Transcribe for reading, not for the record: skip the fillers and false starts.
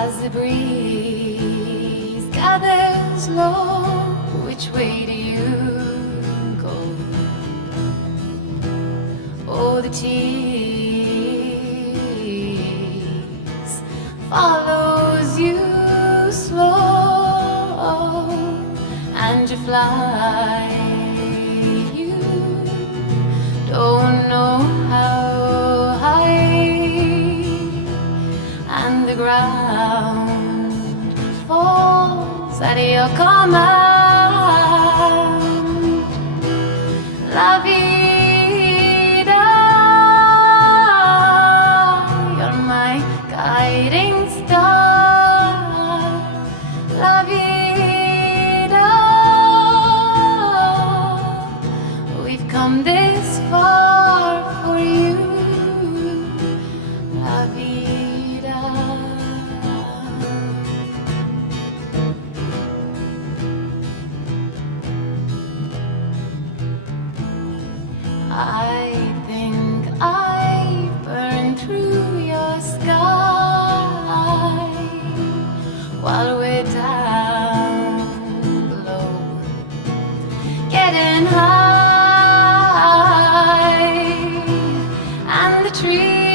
As the breeze gathers low, which way do you go? Oh, the tease follows you slow, and you fly. You don't know how high, and the ground falls at your command. La vida, you're my guiding star. La vida, we've come this far for you. La vida. I think I burn through your sky while we're down below, getting high, and the trees